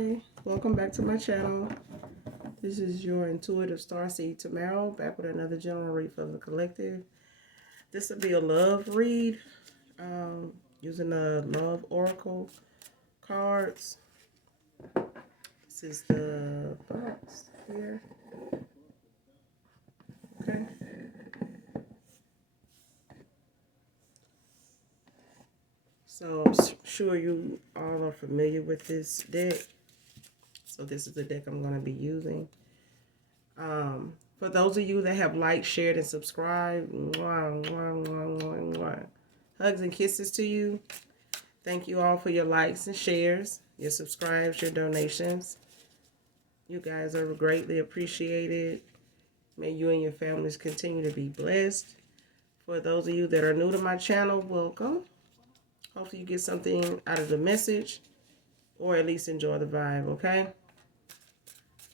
Hi, welcome back to my channel. This is your intuitive starseed Tamara, back with another general read for the collective. This will be a love read using the love oracle cards. This is the box here. Okay. So I'm sure you all are familiar with this deck. So this is the deck I'm going to be using. For those of you that have liked, shared, and subscribed, mwah, mwah, mwah, mwah, mwah. Hugs and kisses to you. Thank you all for your likes and shares, your subscribes, your donations. You guys are greatly appreciated. May you and your families continue to be blessed. For those of you that are new to my channel, welcome. Hopefully you get something out of the message or at least enjoy the vibe, okay?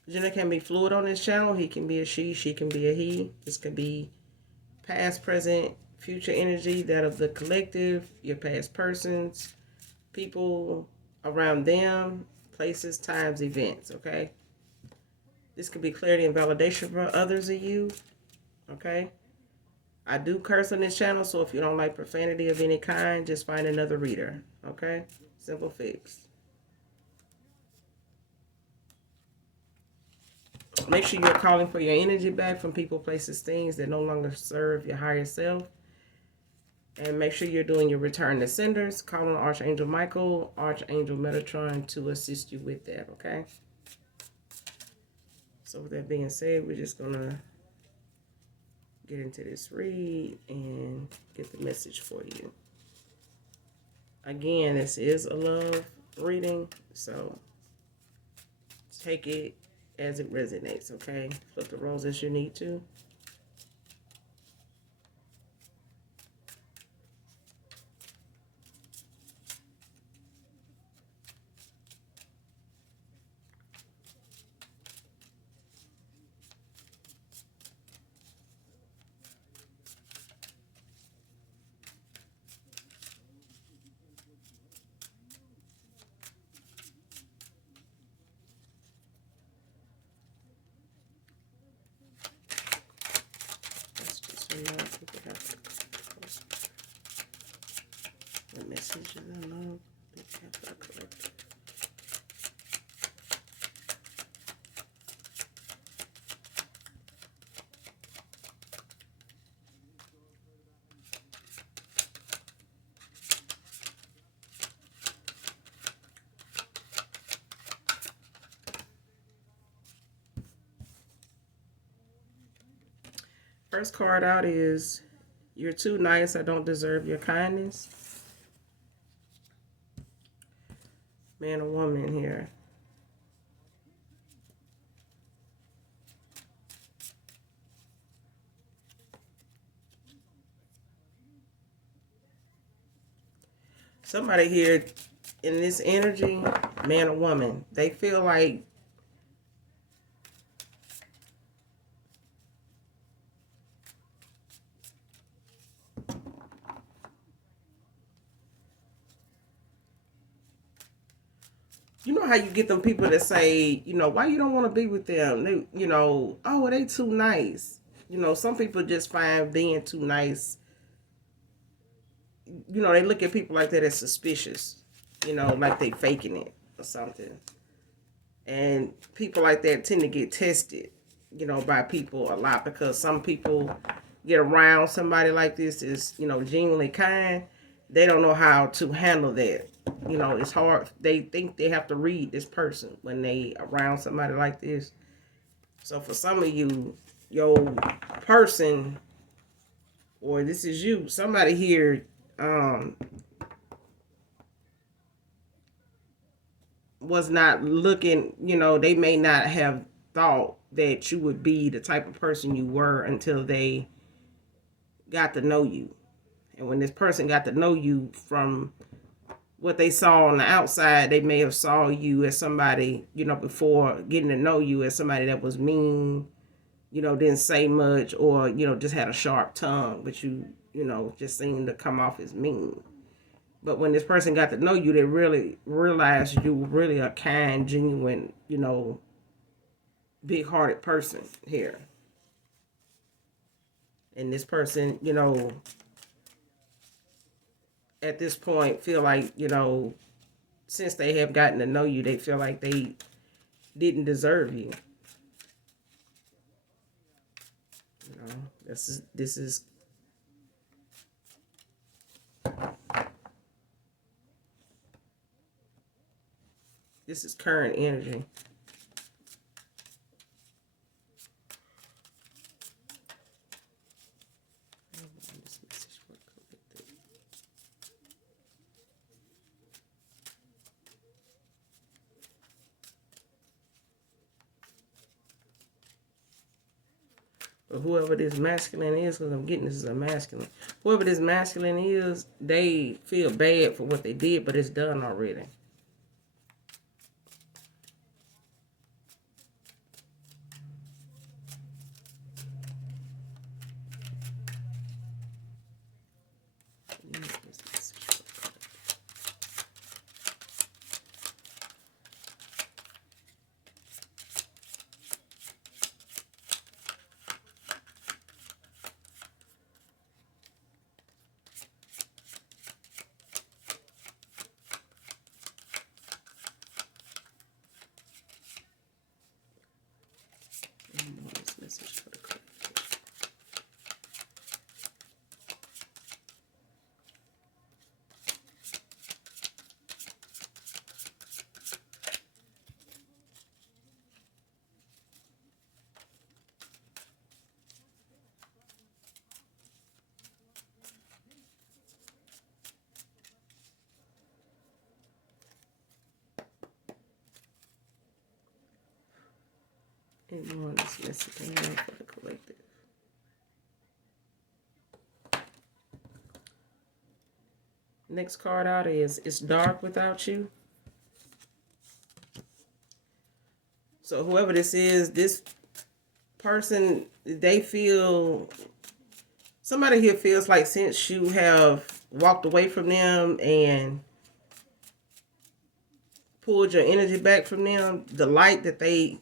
Gender can be fluid on this channel. He can be a she can be a he. This could be past, present, future energy, that of the collective, your past persons, people around them, places, times, events, okay? This could be clarity and validation for others of you, okay? I do curse on this channel, so if you don't like profanity of any kind, just find another reader, okay? Simple fix. Make sure you're calling for your energy back from people, places, things that no longer serve your higher self. And make sure you're doing your return to senders. Call on Archangel Michael, Archangel Metatron to assist you with that, okay? So with that being said, we're just going to get into this read and get the message for you. Again, this is a love reading, so take it as it resonates, okay? Flip the roles as you need to. Let's just remind people how to post the messages I love. They have our collective. First card out is You're Too Nice, I Don't Deserve Your Kindness. Man or woman here. Somebody here in this energy, man or woman, they feel like you know how you get them people that say, you know, why you don't want to be with them? They, you know, oh, they too nice. You know, some people just find being too nice. You know, they look at people like that as suspicious. You know, like they faking it or something. And people like that tend to get tested, you know, by people a lot because some people get around somebody like this is, you know, genuinely kind. They don't know how to handle that. You know, it's hard. They think they have to read this person when they around somebody like this. So for some of you, your person, or this is you, somebody here, was not looking, you know, they may not have thought that you would be the type of person you were until they got to know you. And when this person got to know you from what they saw on the outside, they may have saw you as somebody, you know, before getting to know you as somebody that was mean, you know, didn't say much, or, you know, just had a sharp tongue, but you know, just seemed to come off as mean. But when this person got to know you, they really realized you were really a kind, genuine, big-hearted person here. And this person, at this point feel like, since they have gotten to know you, they feel like they didn't deserve you. This is current energy. But whoever this masculine is, because I'm getting this is a masculine. Whoever this masculine is, they feel bad for what they did, but it's done already. And more this message for the collective. Next card out is It's Dark Without You. So whoever this is, this person, they feel, somebody here feels like since you have walked away from them and pulled your energy back from them, the light that they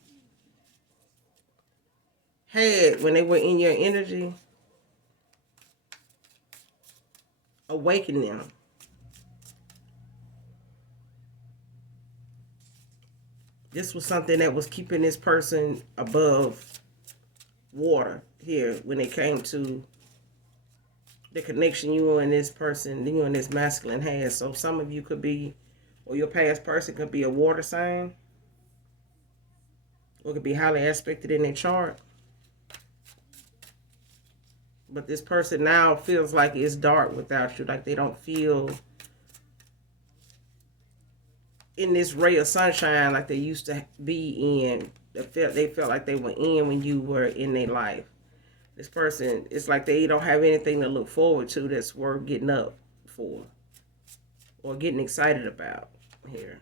had when they were in your energy awakened them. This was something that was keeping this person above water here when it came to the connection you and this person, you and this masculine has. So some of you could be, or your past person could be a water sign, or could be highly aspected in their chart. But this person now feels like it's dark without you, like they don't feel in this ray of sunshine like they used to be in. They felt like they were in when you were in their life. This person, it's like they don't have anything to look forward to that's worth getting up for or getting excited about here.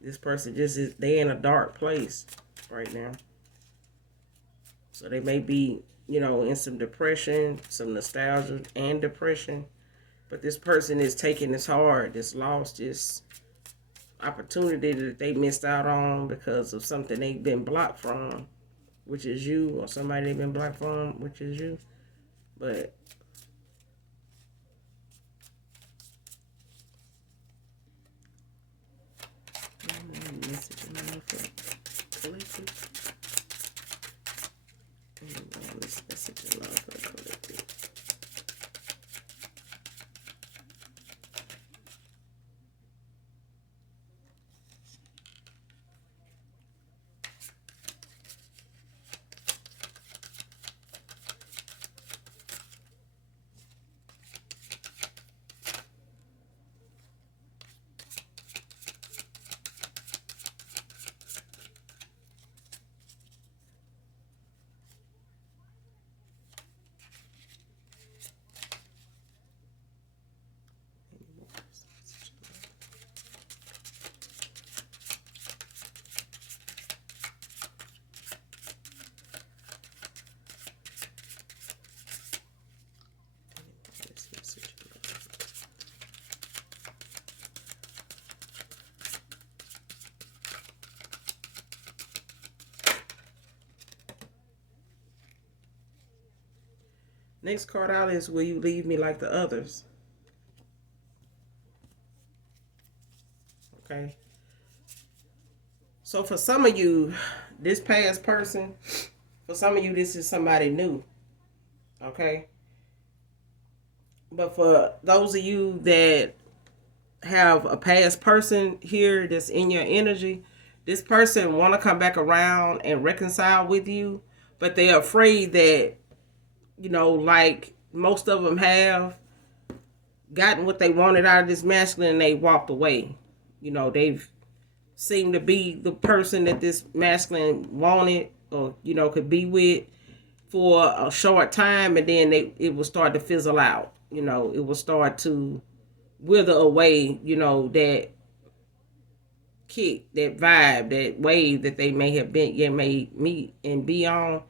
This person just is, they in a dark place right now. So they may be, in some depression, some nostalgia and depression. But this person is taking this hard, this loss, this opportunity that they missed out on because of something they've been blocked from, which is you, or somebody they've been blocked from, which is you. But Next card out is will you leave me like the others? Okay. So for some of you, this past person, for some of you, this is somebody new. Okay. But for those of you that have a past person here that's in your energy, this person want to come back around and reconcile with you, but they're afraid that, like most of them have gotten what they wanted out of this masculine and they walked away. They've seemed to be the person that this masculine wanted or, could be with for a short time, and then it will start to fizzle out. It will start to wither away, that kick, that vibe, that wave that they may have been, may meet and be on.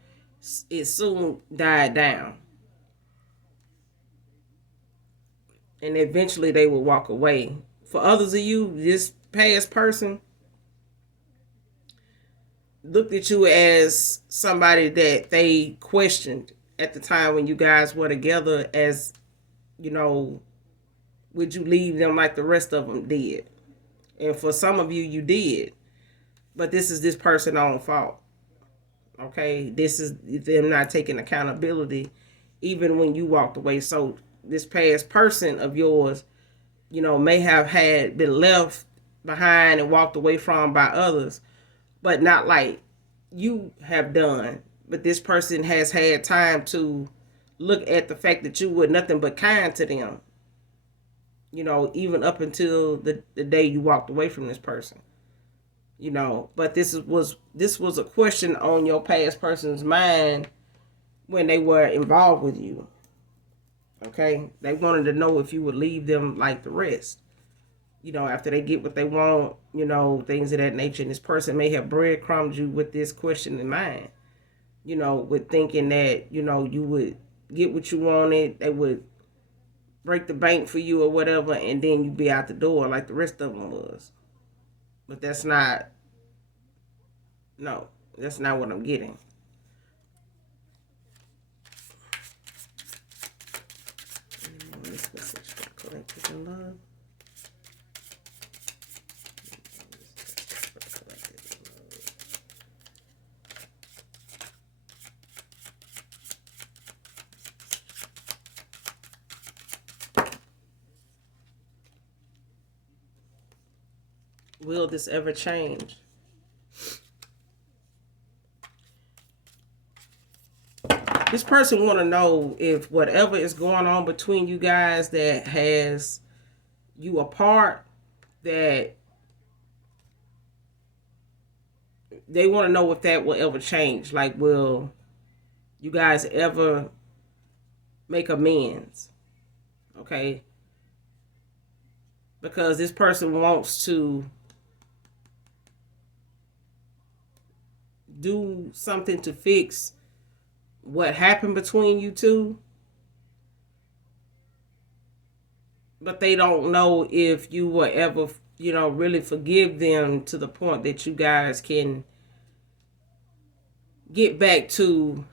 It soon died down, and eventually they will walk away. For others of you, this past person looked at you as somebody that they questioned at the time when you guys were together, as, would you leave them like the rest of them did? And for some of you, you did. But this is this person's own fault. Okay? This is them not taking accountability even when you walked away. So this past person of yours, may have been left behind and walked away from by others, but not like you have done. But this person has had time to look at the fact that you were nothing but kind to them, even up until the day you walked away from this person. But this was a question on your past person's mind when they were involved with you. Okay? They wanted to know if you would leave them like the rest. After they get what they want, things of that nature. And this person may have breadcrumbed you with this question in mind, with thinking that, you would get what you wanted, they would break the bank for you or whatever, and then you be out the door like the rest of them was. But that's not, no, that's not what I'm getting. This message for collective and love. Will this ever change? This person want to know if whatever is going on between you guys that has you apart, that they want to know if that will ever change. Like, will you guys ever make amends? Okay? Because this person wants to do something to fix what happened between you two, but they don't know if you will ever, really forgive them to the point that you guys can get back to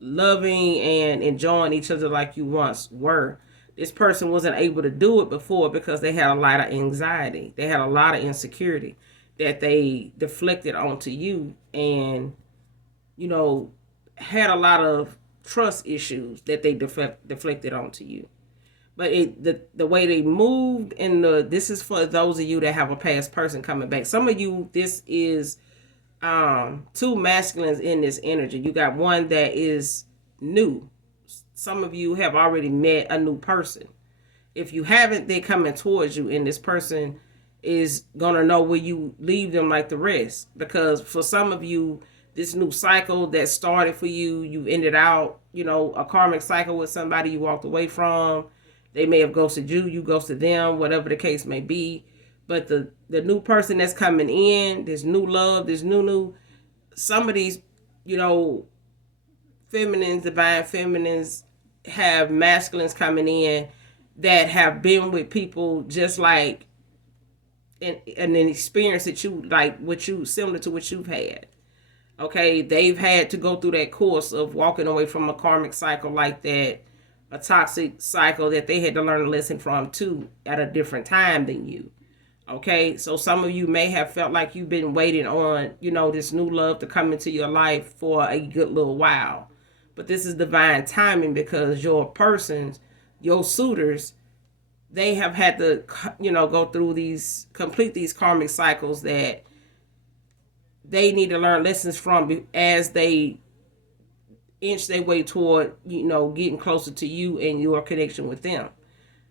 loving and enjoying each other like you once were. This person wasn't able to do it before because they had a lot of anxiety. They had a lot of insecurity that they deflected onto you, and, had a lot of trust issues that they deflected onto you. But the way they moved, and this is for those of you that have a past person coming back. Some of you, this is two masculines in this energy. You got one that is new. Some of you have already met a new person. If you haven't, they're coming towards you, and this person is gonna know where you leave them like the rest. Because for some of you, this new cycle that started for you, you've ended out, a karmic cycle with somebody you walked away from. They may have ghosted you, you ghosted them, whatever the case may be. But the new person that's coming in, this new love, this new, some of these, feminines, divine feminines, have masculines coming in that have been with people just like and an experience that you like, what you similar to what you've had. Okay, they've had to go through that course of walking away from a karmic cycle like that, a toxic cycle that they had to learn a lesson from too at a different time than you. Okay, so some of you may have felt like you've been waiting on, this new love to come into your life for a good little while. But this is divine timing because your persons, your suitors, they have had to, go through complete these karmic cycles that they need to learn lessons from as they inch their way toward, getting closer to you and your connection with them.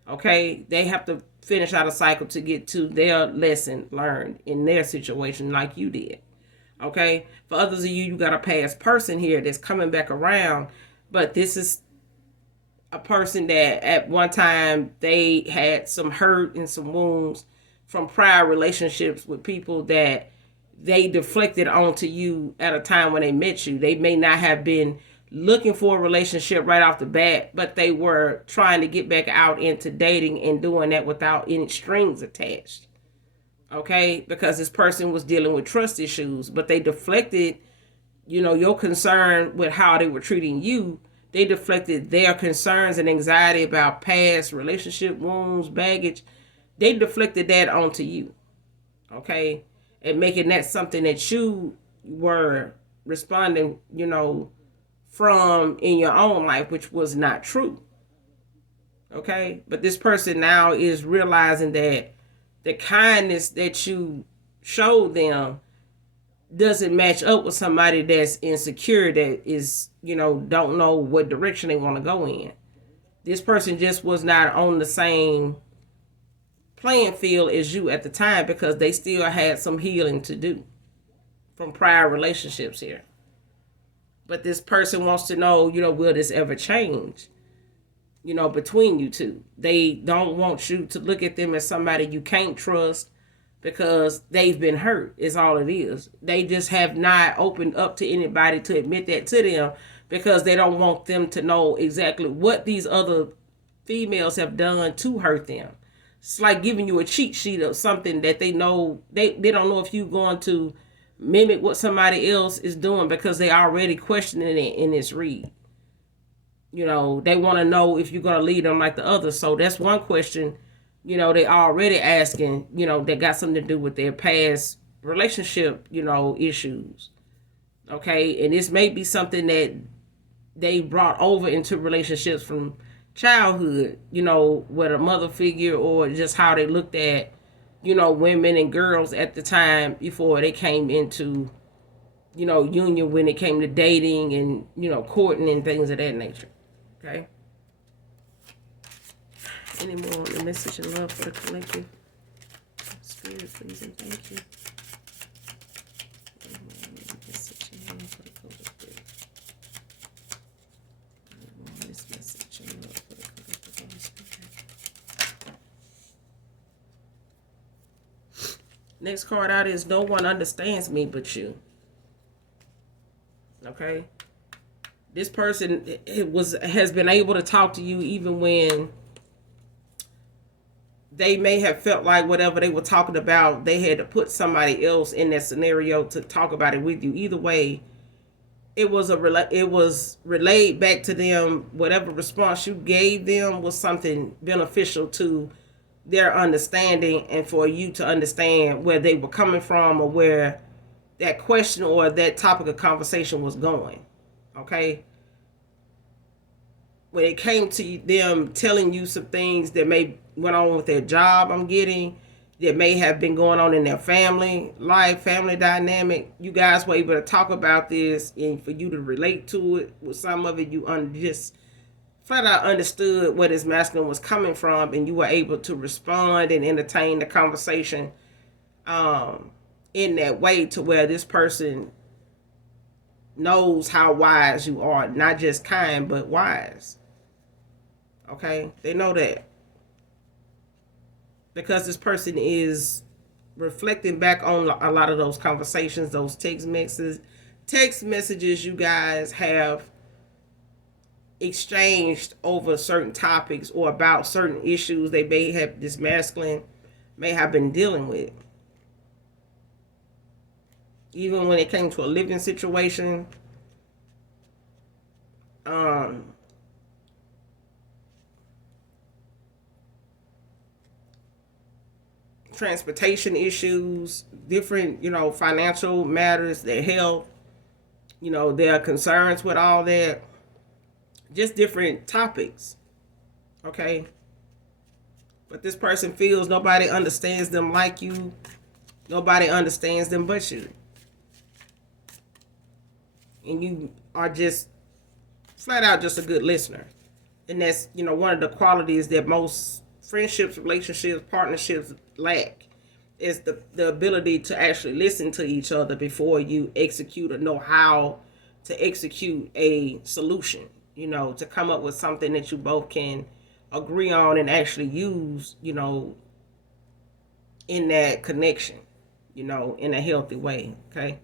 Okay, they have to finish out a cycle to get to their lesson learned in their situation like you did. Okay, for others of you, you got a past person here that's coming back around, but this is a person that at one time they had some hurt and some wounds from prior relationships with people that they deflected onto you at a time when they met you. They may not have been looking for a relationship right off the bat, but they were trying to get back out into dating and doing that without any strings attached. Okay, because this person was dealing with trust issues, but they deflected, your concern with how they were treating you. They deflected their concerns and anxiety about past relationship wounds, baggage. They deflected that onto you. Okay, and making that something that you were responding, from in your own life, which was not true. Okay, but this person now is realizing that the kindness that you showed them doesn't match up with somebody that's insecure, that is, don't know what direction they want to go in. This person just was not on the same playing field as you at the time because they still had some healing to do from prior relationships here. But this person wants to know, will this ever change? Between you two. They don't want you to look at them as somebody you can't trust because they've been hurt, is all it is. They just have not opened up to anybody to admit that to them because they don't want them to know exactly what these other females have done to hurt them. It's like giving you a cheat sheet of something that they know, they don't know if you're going to mimic what somebody else is doing because they already questioning it in this read. They want to know if you're going to lead them like the others. So that's one question, they already asking, that got something to do with their past relationship, issues. Okay. And this may be something that they brought over into relationships from childhood, with a mother figure or just how they looked at, women and girls at the time before they came into, union when it came to dating and, courting and things of that nature. Okay. Any more on the message and love for the collective? Spirit, please and thank you. Message and love for the collective. This message and love for the collective. Holy Spirit. Next card out is no one understands me but you. Okay. This person has been able to talk to you even when they may have felt like whatever they were talking about, they had to put somebody else in that scenario to talk about it with you. Either way, it was relayed back to them. Whatever response you gave them was something beneficial to their understanding and for you to understand where they were coming from or where that question or that topic of conversation was going. Okay. When it came to them telling you some things that may went on with their job, I'm getting that may have been going on in their family life, family dynamic. You guys were able to talk about this, and for you to relate to it with some of it, you just flat out understood where this masculine was coming from, and you were able to respond and entertain the conversation in that way to where this person knows how wise you are, not just kind but wise. Okay, they know that because this person is reflecting back on a lot of those conversations, those text messages you guys have exchanged over certain topics or about certain issues they may have, this masculine may have been dealing with. even when it came to a living situation. Transportation issues, different, financial matters, their health, their concerns with all that, just different topics. Okay. But this person feels nobody understands them like you. Nobody understands them but you. And you are just flat out just a good listener. And that's, one of the qualities that most friendships, relationships, partnerships lack is the ability to actually listen to each other before you execute or know how to execute a solution, to come up with something that you both can agree on and actually use, in that connection, in a healthy way. Okay.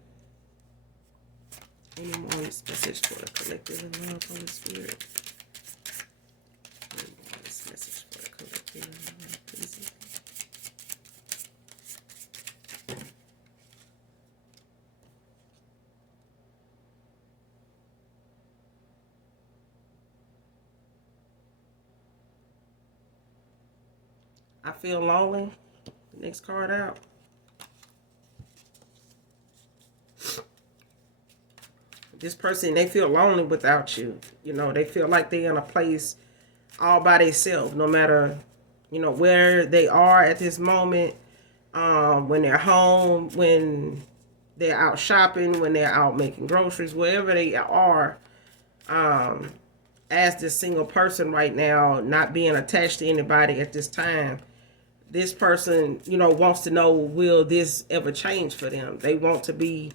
Any more on this message for the collective and love, Holy Spirit? Any more on this message for the collective and love, please? I feel lonely. Next card out. This person, they feel lonely without you. They feel like they're in a place all by themselves, no matter, where they are at this moment. When they're home, when they're out shopping, when they're out making groceries, wherever they are, as this single person right now, not being attached to anybody at this time, this person, wants to know, will this ever change for them? They want to be,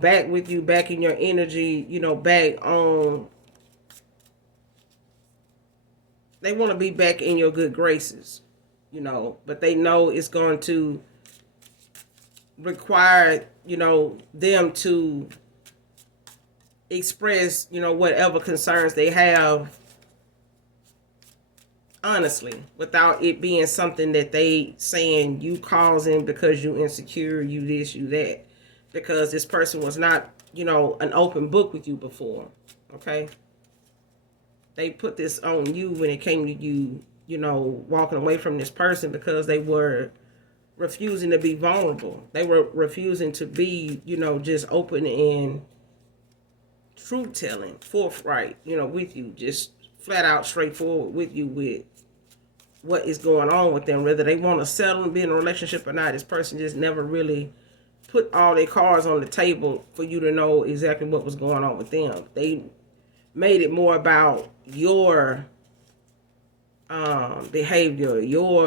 back with you, back in your energy, back on. They want to be back in your good graces, but they know it's going to require, them to express, whatever concerns they have honestly, without it being something that they saying you causing because you insecure, you this, you that. Because this person was not, an open book with you before. Okay? They put this on you when it came to you, walking away from this person because they were refusing to be vulnerable. They were refusing to be, just open and truth telling, forthright, with you, just flat out straightforward with you with what is going on with them, whether they want to settle and be in a relationship or not. This person just never really put all their cards on the table for you to know exactly what was going on with them. They made it more about your behavior,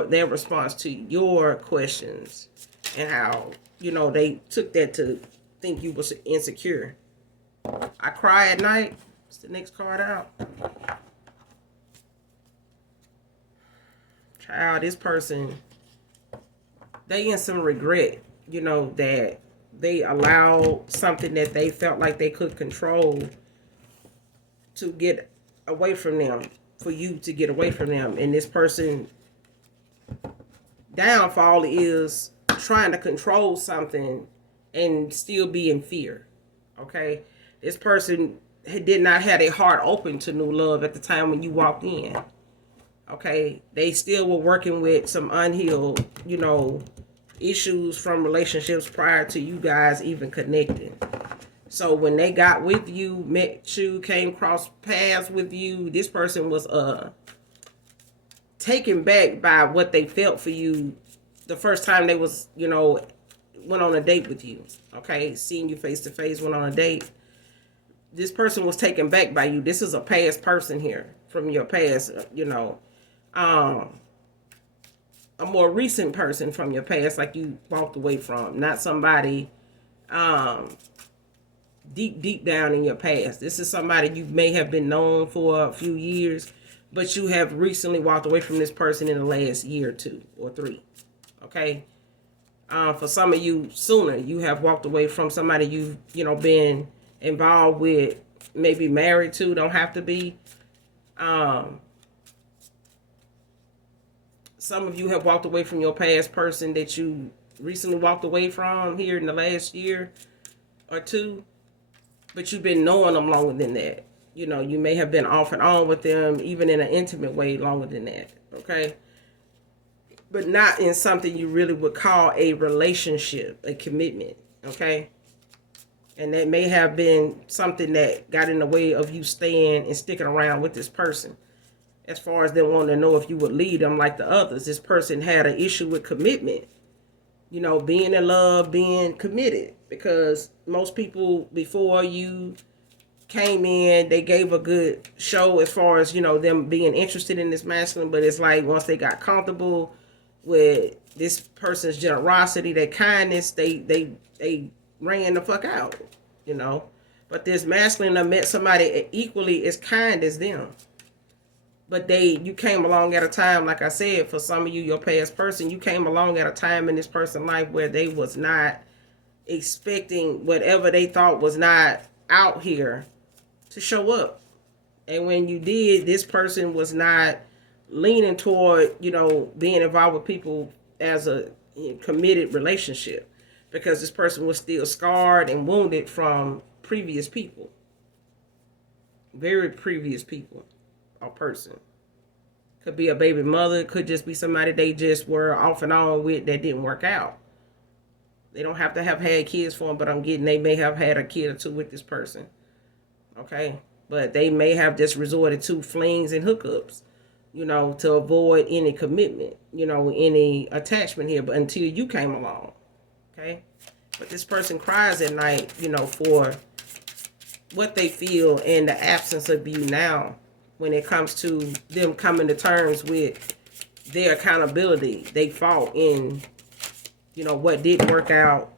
their response to your questions, and how they took that to think you was insecure. I cry at night. It's the next card out. Child, this person, they in some regret, that they allowed something that they felt like they could control to get away from them, for you to get away from them. And this person downfall is trying to control something and still be in fear. Okay? This person did not have their heart open to new love at the time when you walked in. Okay? They still were working with some unhealed, issues from relationships prior to you guys even connecting. So when they got with you, met you, came cross paths with you, this person was taken back by what they felt for you the first time they was, went on a date with you. Okay, seeing you face to face, went on a date. This person was taken back by you. This is a past person here from your past, a more recent person from your past, like you walked away from, not somebody deep down in your past. This is somebody you may have been known for a few years, but you have recently walked away from this person in the last year or 2 or 3. Okay? For some of you, sooner, you have walked away from somebody you've, been involved with, maybe married to, don't have to be. Some of you have walked away from your past person that you recently walked away from here in the last year or two, but you've been knowing them longer than that. You know, you may have been off and on with them, even in an intimate way, longer than that. Okay, but not in something you really would call a relationship, a commitment. Okay, and that may have been something that got in the way of you staying and sticking around with this person. As far as them wanting to know if you would lead them like the others, this person had an issue with commitment. You know, being in love, being committed. Because most people before you came in, they gave a good show as far as, you know, them being interested in this masculine. But it's like once they got comfortable with this person's generosity, their kindness, they ran the fuck out, you know. But this masculine I met somebody equally as kind as them. But you came along at a time, like I said, for some of you, your past person, you came along at a time in this person's life where they was not expecting whatever they thought was not out here to show up. And when you did, this person was not leaning toward, you know, being involved with people as a committed relationship, because this person was still scarred and wounded from previous people, very previous people or person. Could be a baby mother, could just be somebody they just were off and on with that didn't work out. They don't have to have had kids for them, but I'm getting they may have had a kid or two with this person. Okay? But they may have just resorted to flings and hookups, you know, to avoid any commitment, you know, any attachment here, but until you came along. Okay? But this person cries at night, you know, for what they feel in the absence of you now when it comes to them coming to terms with their accountability. They fought in, you know, what didn't work out,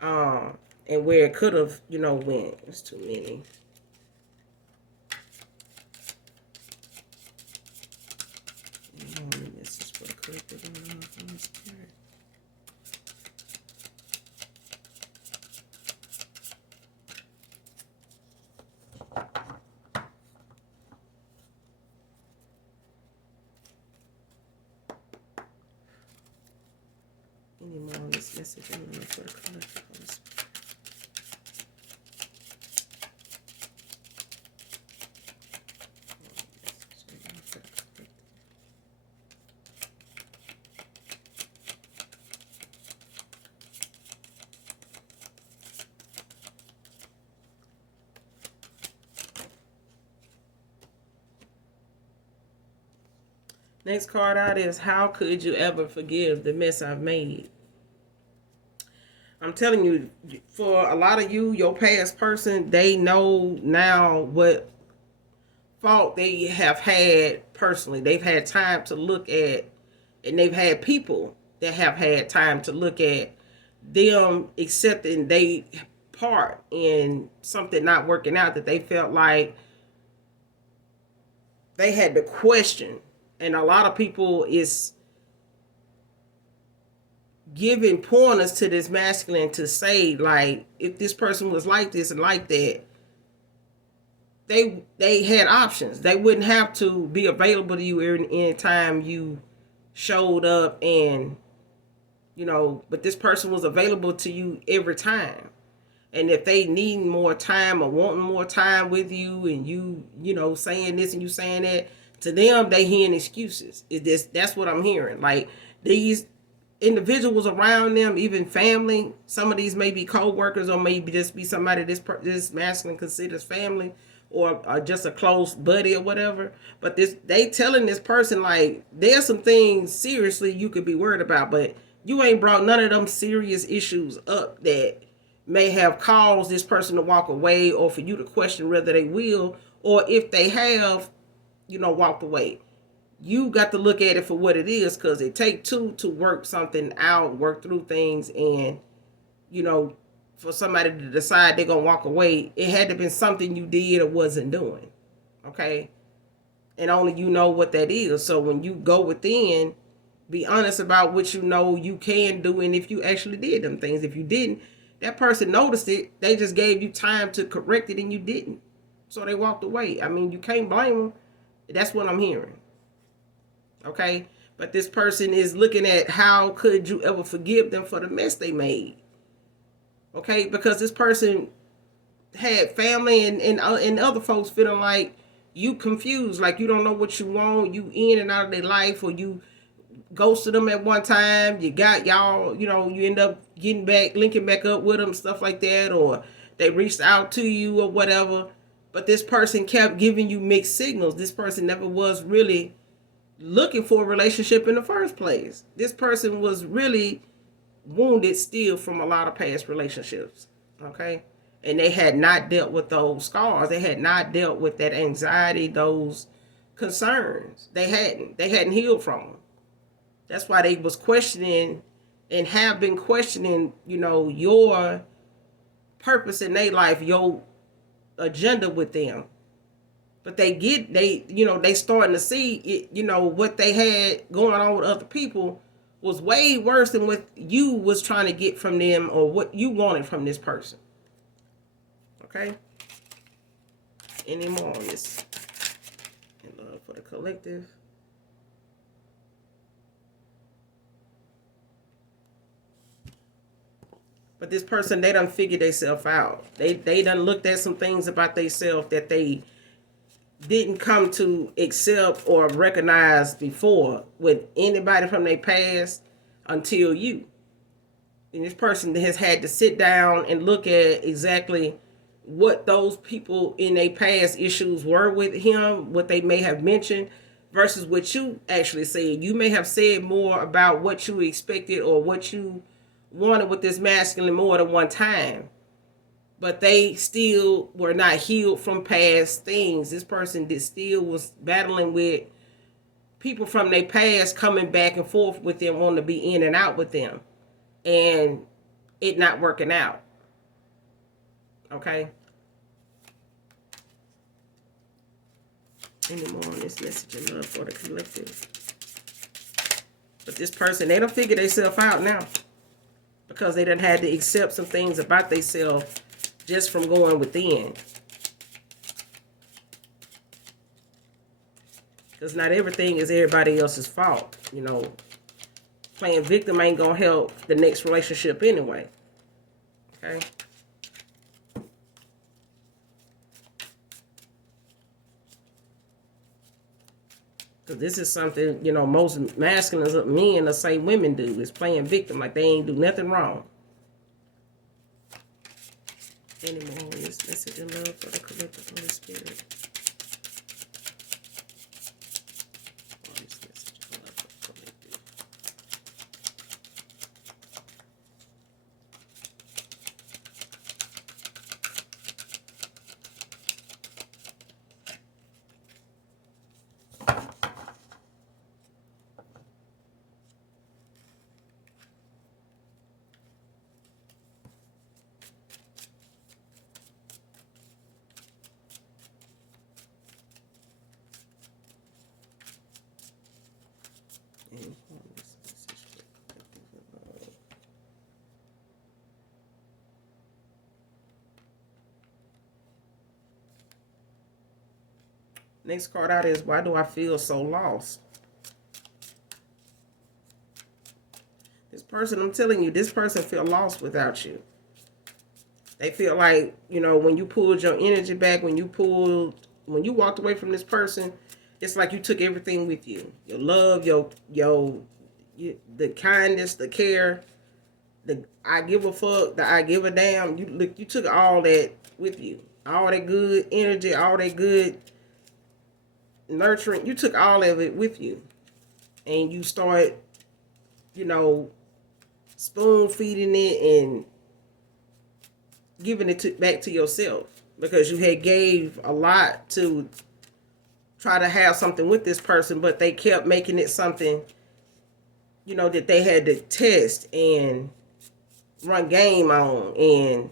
and where it could have, you know, went. It's too many. This is for the collective. Any more on this message? I'm going to for the collective. Next card out is, how could you ever forgive the mess I've made? I'm telling you, for a lot of you, your past person, they know now what fault they have had personally. They've had time to look at, and they've had people that have had time to look at them accepting they part in something not working out that they felt like they had to question. And a lot of people is giving pointers to this masculine to say, like, if this person was like this and like that, they had options. They wouldn't have to be available to you any time you showed up, and, you know, but this person was available to you every time. And if they need more time or wanting more time with you, and you know, saying this and you saying that, to them, they hearing excuses. That's what I'm hearing. Like, these individuals around them, even family, some of these may be co-workers, or maybe just be somebody this masculine considers family, or just a close buddy or whatever. But they telling this person, like, there's some things seriously you could be worried about, but you ain't brought none of them serious issues up that may have caused this person to walk away, or for you to question whether they will, or if they have, you know, walked away. You got to look at it for what it is, because it takes two to work something out, work through things. And, you know, for somebody to decide they're going to walk away, it had to have been something you did or wasn't doing. Okay? And only you know what that is. So when you go within, be honest about what you know you can do, and if you actually did them things. If you didn't, that person noticed it. They just gave you time to correct it, and you didn't. So they walked away. I mean, you can't blame them. That's what I'm hearing. Okay? But this person is looking at how could you ever forgive them for the mess they made. Okay, because this person had family and other folks feeling like you confused, like you don't know what you want, you in and out of their life, or you ghosted them at one time, you got y'all, you end up getting back, linking back up with them, stuff like that, or they reached out to you or whatever. But this person kept giving you mixed signals. This person never was really looking for a relationship in the first place. This person was really wounded still from a lot of past relationships. Okay. And they had not dealt with those scars. They had not dealt with that anxiety, those concerns. They hadn't healed from them. That's why they was questioning and have been questioning, your purpose in their life, your agenda with them. But they starting to see it, what they had going on with other people was way worse than what you was trying to get from them or what you wanted from this person. Okay? Any more on this? In love for the collective. But this person, they done figured themselves out. They done looked at some things about themselves that they didn't come to accept or recognize before with anybody from their past until you. And this person has had to sit down and look at exactly what those people in their past issues were with him, what they may have mentioned, versus what you actually said. You may have said more about what you expected or what you wanted with this masculine more than one time. But they still were not healed from past things. This person still was battling with people from their past coming back and forth with them, wanting to be in and out with them, and it not working out. Okay? Any more on this message of love for the collective? But this person, they don't figure themselves out now because they done had to accept some things about themselves just from going within. Because not everything is everybody else's fault. Playing victim ain't going to help the next relationship anyway. Okay? Because this is something, most masculine men will say women do, is playing victim like they ain't do nothing wrong. Any more on this message in love for the collective Holy Spirit? Next card out is, why do I feel so lost? This person, I'm telling you, this person feel lost without you. They feel like, when you pulled your energy back, when you walked away from this person, it's like you took everything with you. Your love, the kindness, the care, the I give a fuck, the I give a damn. You took all that with you. All that good energy, all that good nurturing, you took all of it with you. And you start, spoon feeding it and giving it back to yourself. Because you had gave a lot to try to have something with this person, but they kept making it something, that they had to test and run game on and,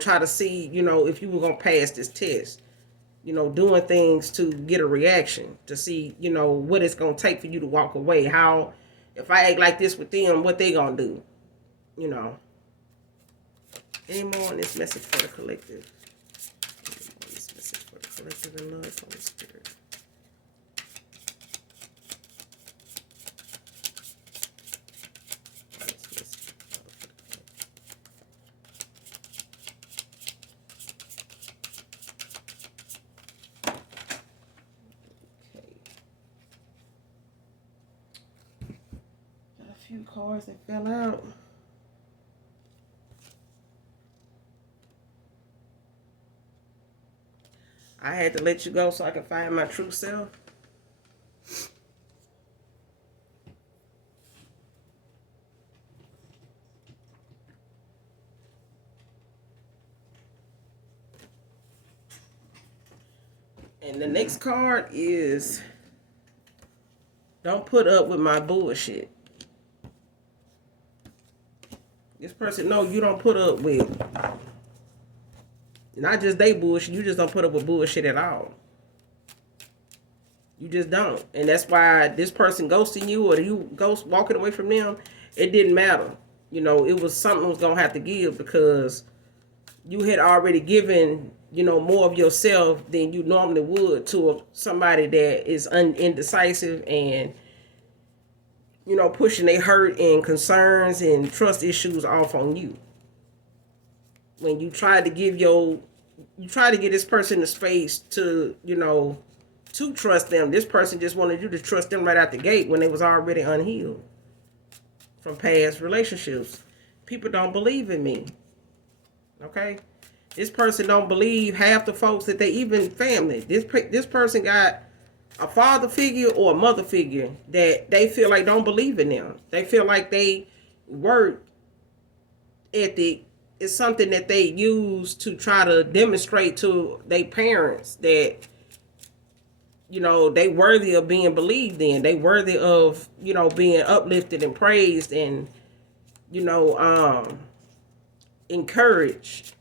try to see, if you were going to pass this test. Doing things to get a reaction, to see, what it's going to take for you to walk away. How, if I act like this with them, what they going to do? Any more on this message for the collective? Any more on this message for the collective and love, Holy Spirit? few cards that fell out. I had to let you go so I could find my true self. And the next card is, don't put up with my bullshit. This person, no, you don't put up with, not just they bullshit, you just don't put up with bullshit at all. You just don't. And that's why this person ghosting you or you ghost walking away from them, it didn't matter. You know, it was something was going to have to give because you had already given, you know, more of yourself than you normally would to somebody that is indecisive and, you know, pushing their hurt and concerns and trust issues off on you. When you try to give this person the space to, you know, to trust them, this person just wanted you to trust them right out the gate when they was already unhealed from past relationships. People don't believe in me. Okay? This person don't believe half the folks that they even family. This person got a father figure or a mother figure that they feel like don't believe in them. They feel like they work ethic is something that they use to try to demonstrate to their parents that, you know, they worthy of being believed in. They worthy of, you know, being uplifted and praised and, you know, encouraged,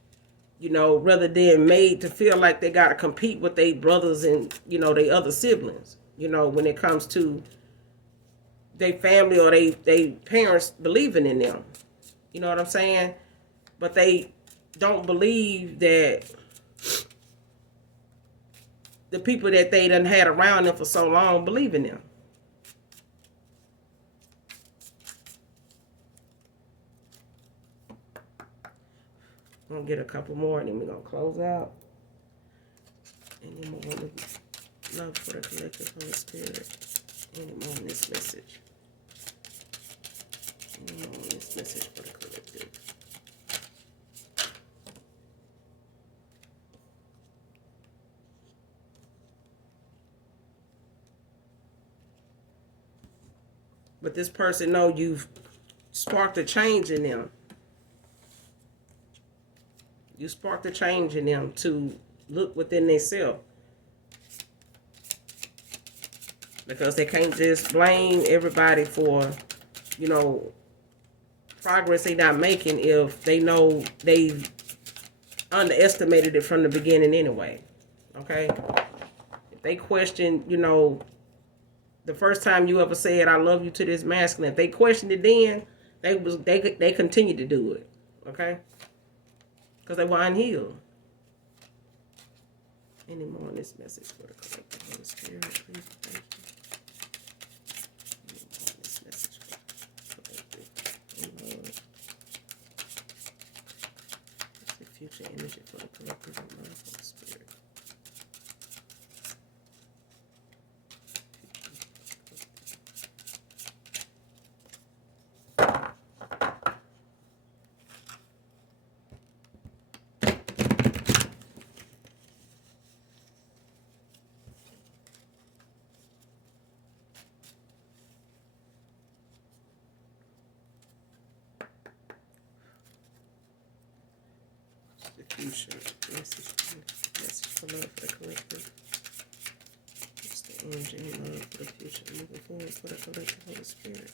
you know, rather than made to feel like they got to compete with their brothers and, you know, their other siblings, you know, when it comes to their family or they parents believing in them. You know what I'm saying? But they don't believe that the people that they done had around them for so long believe in them. I'm going to get a couple more and then we're going to close out. Any more love for the collective Holy Spirit? Any more in this message? Any more in this message for the collective? But this person know you've sparked a change in them. You sparked a change in them to look within themselves. Because they can't just blame everybody for, you know, progress they not making if they know they've underestimated it from the beginning anyway. Okay? If they question, you know, the first time you ever said I love you to this masculine, if they questioned it then, they continued to do it. Okay? Because they were unhealed. Any more in this message for the collective Holy Spirit, please? Thank you. Any more in this message for the collective? Any more? What's the future energy for the collective and love for the Spirit? The future message for love for the collective. What's the energy and love for the future moving forward for the collective Holy Spirit?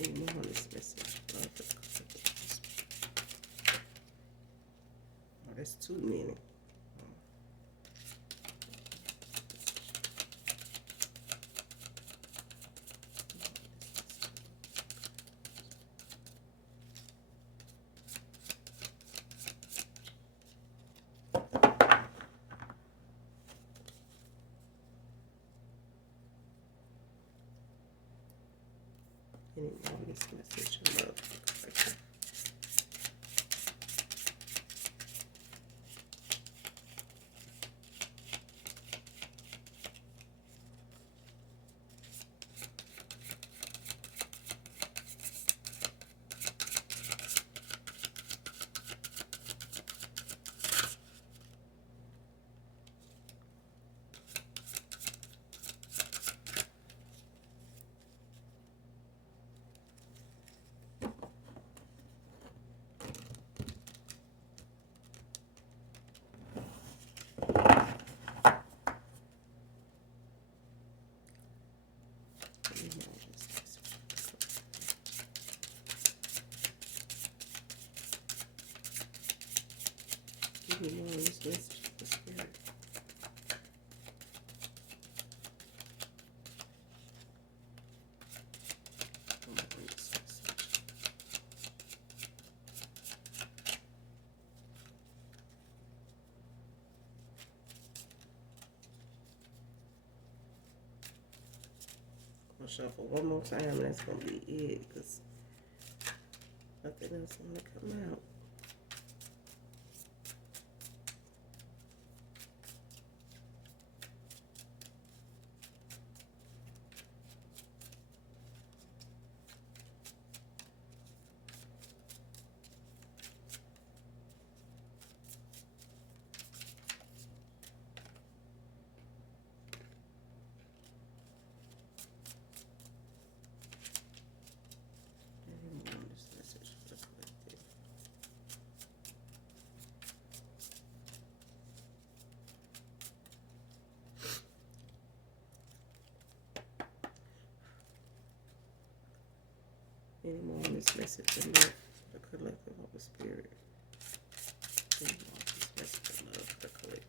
Any more on this message? Love for the collective. Oh, that's too many. Give me more on this message for the spirit. I'm gonna bring this message. I'm gonna shuffle one more time, and that's gonna be it, because nothing else gonna come out. Any more on this message for love, the collective of the spirit. Any more on this message of love, the collective.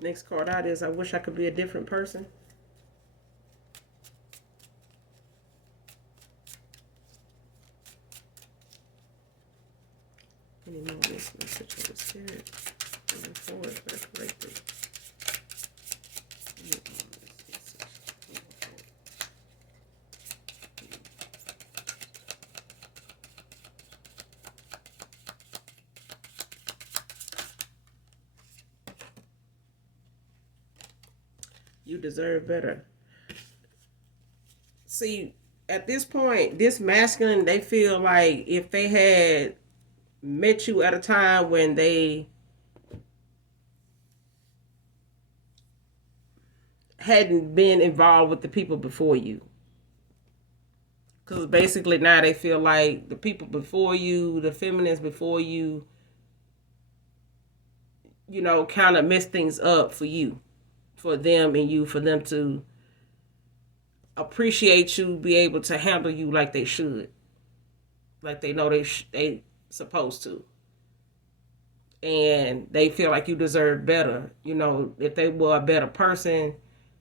Next card out is I wish I could be a different person. Any more of this message of the spirit moving forward for the collective. Any more of this message moving forward. You deserve better. See, at this point, this masculine, they feel like if they had met you at a time when they hadn't been involved with the people before you. Because basically now they feel like the people before you, the feminists before you, you know, kind of mess things up for you, for them and you, for them to appreciate you, be able to handle you like they should, like they know they supposed to, and they feel like you deserve better. You know, if they were a better person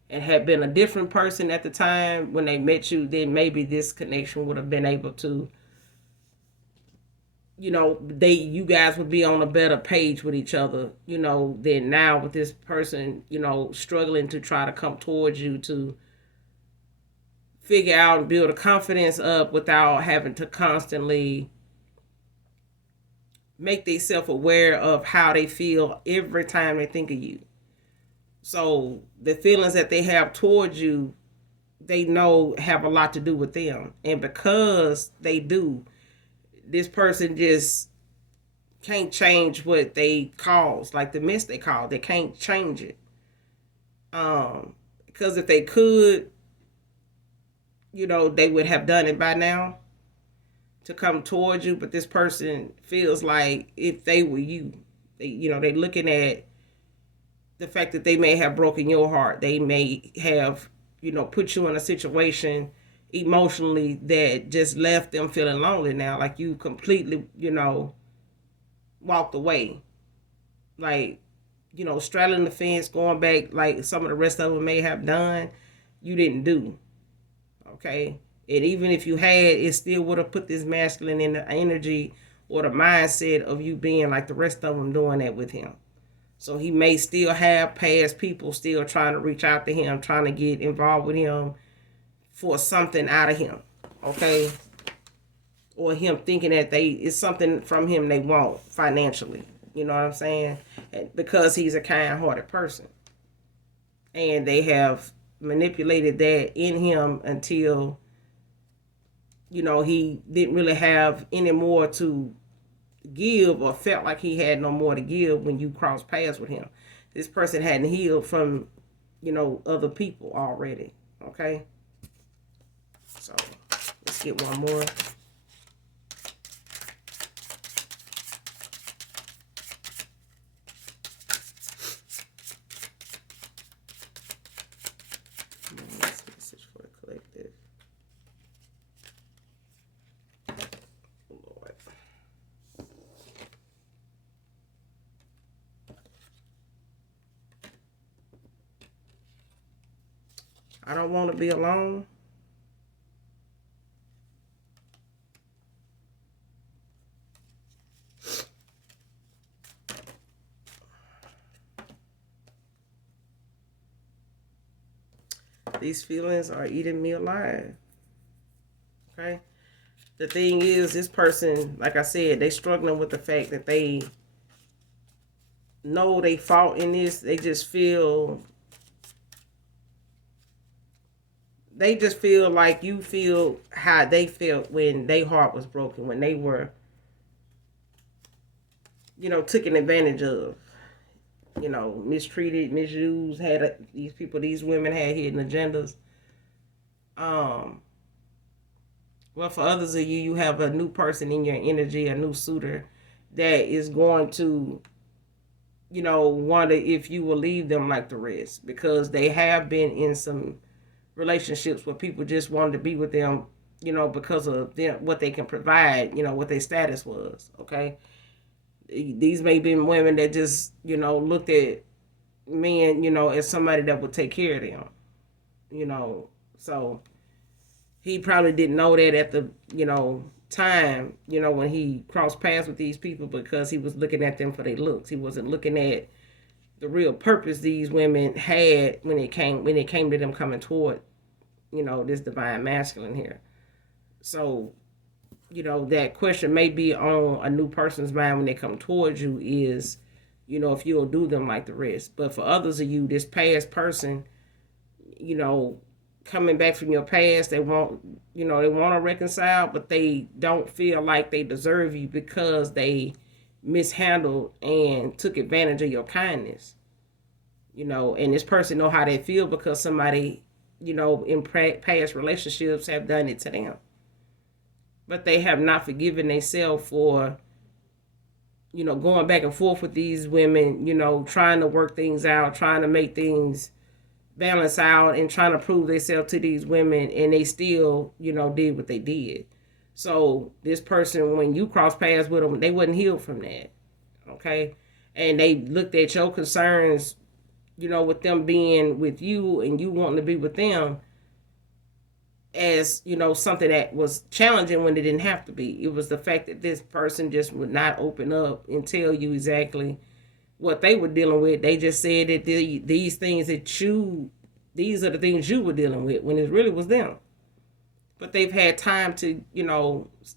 and had been a different person at the time when they met you, then maybe this connection would have been able to, you know, you guys would be on a better page with each other, you know, than now with this person, you know, struggling to try to come towards you to figure out and build a confidence up without having to constantly make themselves aware of how they feel every time they think of you. So the feelings that they have towards you, they know have a lot to do with them. And because they do, this person just can't change what they cause, like the mess they cause. They can't change it. Because if they could, you know, they would have done it by now to come towards you. But this person feels like if they were you, they looking at the fact that they may have broken your heart. They may have, put you in a situation emotionally that just left them feeling lonely now. Like you completely, walked away. Like, straddling the fence, going back like some of the rest of them may have done, you didn't do. Okay? And even if you had, it still would have put this masculine in the energy or the mindset of you being like the rest of them doing that with him. So he may still have past people still trying to reach out to him, trying to get involved with him for something out of him. Okay? Or him thinking that it's something from him they want financially. You know what I'm saying? Because he's a kind-hearted person. And they have manipulated that in him until, he didn't really have any more to give or felt like he had no more to give when you cross paths with him. this person hadn't healed from, other people already. Okay? So, let's get one more. Message for the collective. Lord. I don't want to be alone. These feelings are eating me alive. Okay? The thing is, this person, like I said, they struggling with the fact that they know they fought in this. They just feel like you feel how they felt when their heart was broken, when they were, taken advantage of, mistreated, misused, these women had hidden agendas. Well, for others of you, you have a new person in your energy, a new suitor that is going to, wonder if you will leave them like the rest, because they have been in some relationships where people just wanted to be with them, because of them, what they can provide, what their status was. Okay. These may be women that just, looked at men, as somebody that would take care of them, so he probably didn't know that at the, time, when he crossed paths with these people, because he was looking at them for their looks. He wasn't looking at the real purpose these women had when it came to them coming toward, this divine masculine here. So, that question may be on a new person's mind when they come towards you is, if you'll do them like the rest. But for others of you, this past person, coming back from your past, they want to reconcile, but they don't feel like they deserve you because they mishandled and took advantage of your kindness. And this person know how they feel because somebody, in past relationships have done it to them. But they have not forgiven themselves for, going back and forth with these women, trying to work things out, trying to make things balance out, and trying to prove themselves to these women, and they still, did what they did. So this person, when you cross paths with them, they wasn't healed from that. Okay? And they looked at your concerns, with them being with you and you wanting to be with them, as, something that was challenging when it didn't have to be. It was the fact that this person just would not open up and tell you exactly what they were dealing with. They just said that these things these are the things you were dealing with, when it really was them. But they've had time to,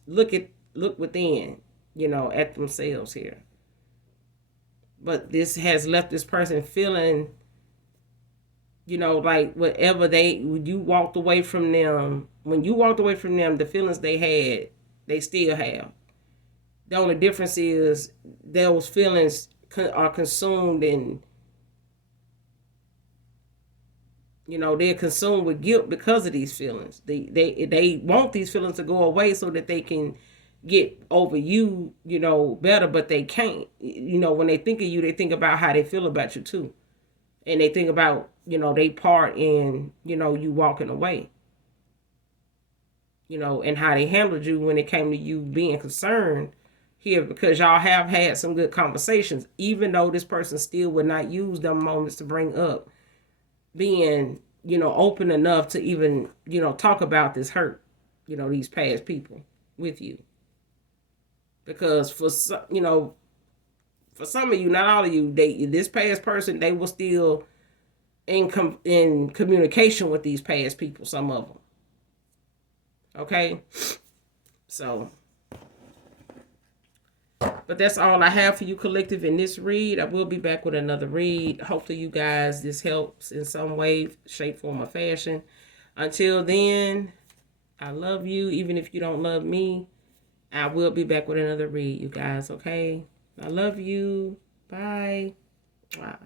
look within, at themselves here. But this has left this person feeling, like whatever when you walked away from them, the feelings they had, they still have. The only difference is those feelings are consumed, and they're consumed with guilt because of these feelings. They want these feelings to go away so that they can get over you, better, but they can't. When they think of you, they think about how they feel about you too. And they think about, they part in, you walking away. And how they handled you when it came to you being concerned here, because y'all have had some good conversations, even though this person still would not use them moments to bring up being, open enough to even, talk about this hurt, these past people with you. Because for some of you, not all of you, this past person, they were still in communication with these past people, some of them. Okay? So, but that's all I have for you, collective, in this read. I will be back with another read. Hopefully you guys, this helps in some way, shape, form, or fashion. Until then, I love you, even if you don't love me. I will be back with another read, you guys, okay? I love you. Bye. Wow.